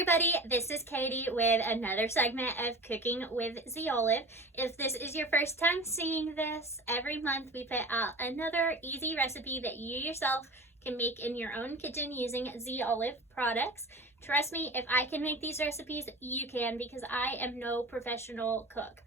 everybody, this is Katie with another segment of Cooking with Z Olive. If this is your first time seeing this, every month we put out another easy recipe that you yourself can make in your own kitchen using Z Olive products. Trust me, if I can make these recipes, you can, because I am no professional cook.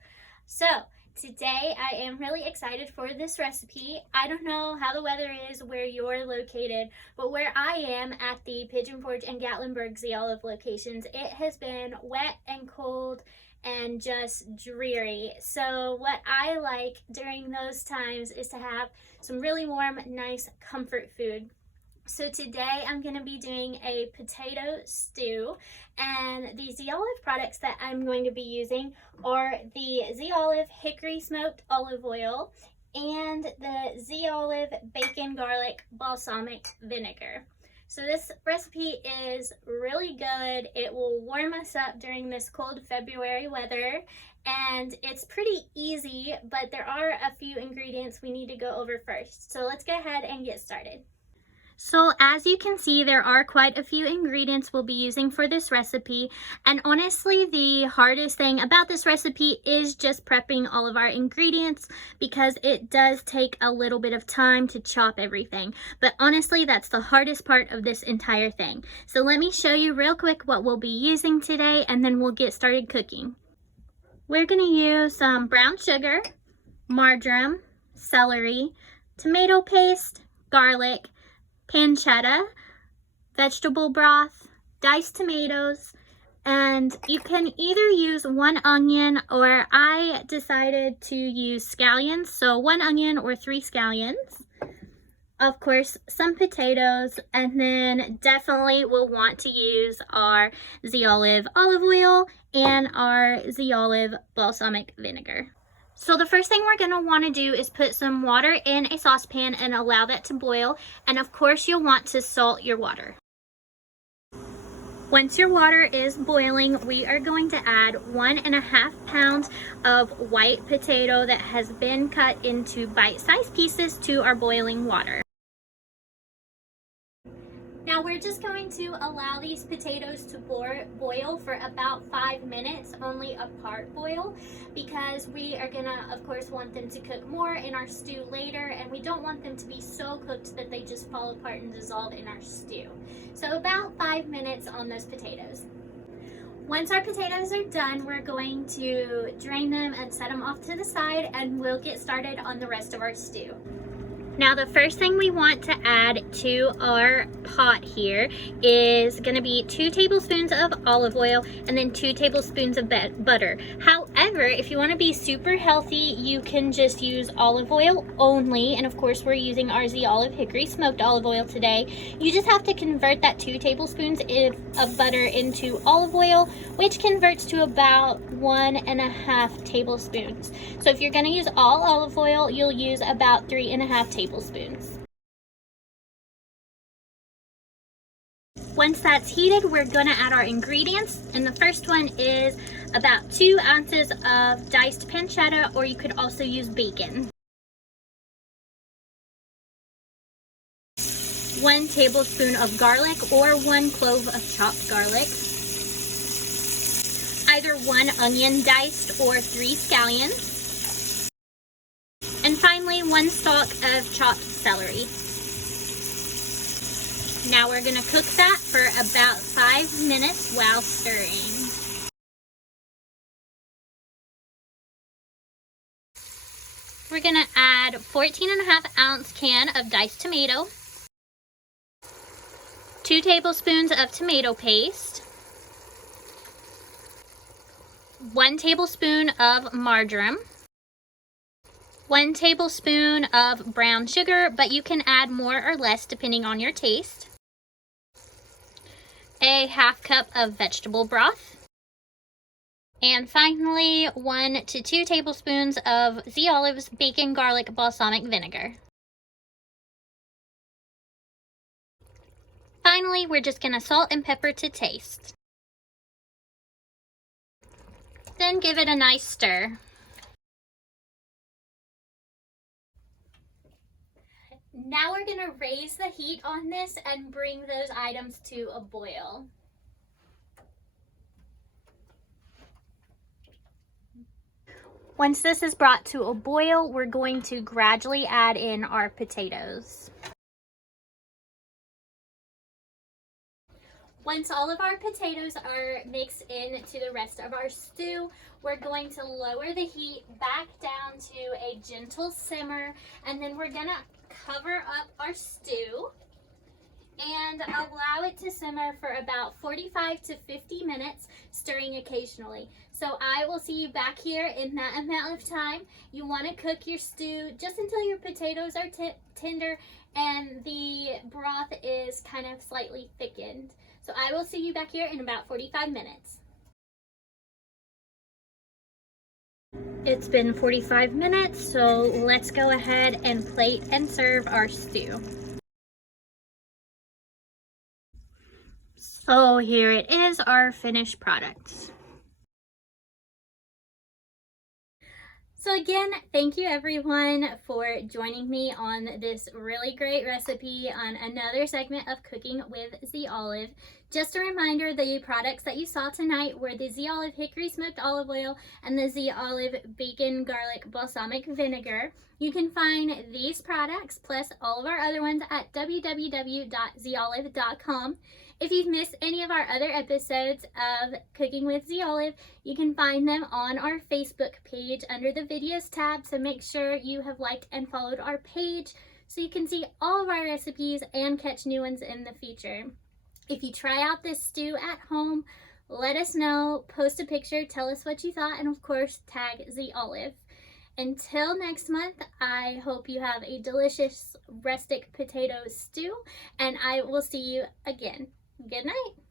So today I am really excited for this recipe. I don't know how the weather is where you're located, but where I am at the Pigeon Forge and Gatlinburg Z Olive locations, it has been wet and cold and just dreary. So what I like during those times is to have some really warm, nice comfort food. So today I'm going to be doing a potato stew, and the Z Olive products that I'm going to be using are the Z Olive Hickory Smoked Olive Oil and the Z Olive Bacon Garlic Balsamic Vinegar. So this recipe is really good. It will warm us up during this cold February weather, and it's pretty easy, but there are a few ingredients we need to go over first. So let's go ahead and get started. So as you can see, there are quite a few ingredients we'll be using for this recipe, and honestly the hardest thing about this recipe is just prepping all of our ingredients, because it does take a little bit of time to chop everything. But honestly, that's the hardest part of this entire thing. So let me show you real quick what we'll be using today, and then we'll get started cooking. We're going to use some brown sugar, marjoram, celery, tomato paste, garlic, pancetta, vegetable broth, diced tomatoes, and you can either use one onion, or I decided to use scallions, so 1 onion or 3 scallions. Of course, some potatoes, and then definitely we'll want to use our Z Olive olive oil and our Z Olive balsamic vinegar. So the first thing we're going to want to do is put some water in a saucepan and allow that to boil. And of course you'll want to salt your water. Once your water is boiling, we are going to add 1.5 pounds of white potato that has been cut into bite-sized pieces to our boiling water. Now we're just going to allow these potatoes to boil for about 5 minutes, only a part boil, because we are gonna, of course, want them to cook more in our stew later, and we don't want them to be so cooked that they just fall apart and dissolve in our stew. So about 5 minutes on those potatoes. Once our potatoes are done, we're going to drain them and set them off to the side, and we'll get started on the rest of our stew. Now the first thing we want to add to our pot here is going to be 2 tablespoons of olive oil and then 2 tablespoons of butter. However, if you want to be super healthy, you can just use olive oil only, and of course we're using our Z Olive Hickory Smoked Olive Oil today. You just have to convert that 2 tablespoons of butter into olive oil, which converts to about 1.5 tablespoons. So if you're going to use all olive oil, you'll use about 3.5 tablespoons. Once that's heated, we're going to add our ingredients, and the first one is about 2 ounces of diced pancetta, or you could also use bacon. 1 tablespoon of garlic, or 1 clove of chopped garlic. Either 1 onion diced or 3 scallions. And finally, 1 stalk of chopped celery. Now we're going to cook that for about 5 minutes while stirring. We're going to add 14.5 ounce can of diced tomato, 2 tablespoons of tomato paste, 1 tablespoon of marjoram, 1 tablespoon of brown sugar, but you can add more or less depending on your taste, a 1/2 cup of vegetable broth, and finally 1 to 2 tablespoons of Z Olive's Bacon Garlic Balsamic Vinegar. Finally, we're just going to salt and pepper to taste. Then give it a nice stir. Now we're going to raise the heat on this and bring those items to a boil. Once this is brought to a boil, we're going to gradually add in our potatoes. Once all of our potatoes are mixed into the rest of our stew, we're going to lower the heat back down to a gentle simmer, and then we're gonna cover up our stew and allow it to simmer for about 45 to 50 minutes, stirring occasionally. So I will see you back here in that amount of time. You want to cook your stew just until your potatoes are tender and the broth is kind of slightly thickened. So I will see you back here in about 45 minutes. It's been 45 minutes, so let's go ahead and plate and serve our stew. So here it is, our finished product. So again, thank you everyone for joining me on this really great recipe on another segment of Cooking with Z Olive. Just a reminder, the products that you saw tonight were the Z Olive Hickory Smoked Olive Oil and the Z Olive Bacon Garlic Balsamic Vinegar. You can find these products plus all of our other ones at www.zolive.com. If you've missed any of our other episodes of Cooking with Z Olive, you can find them on our Facebook page under the videos tab, so make sure you have liked and followed our page so you can see all of our recipes and catch new ones in the future. If you try out this stew at home, let us know, post a picture, tell us what you thought, and of course tag Z Olive. Until next month, I hope you have a delicious rustic potato stew, and I will see you again. Good night.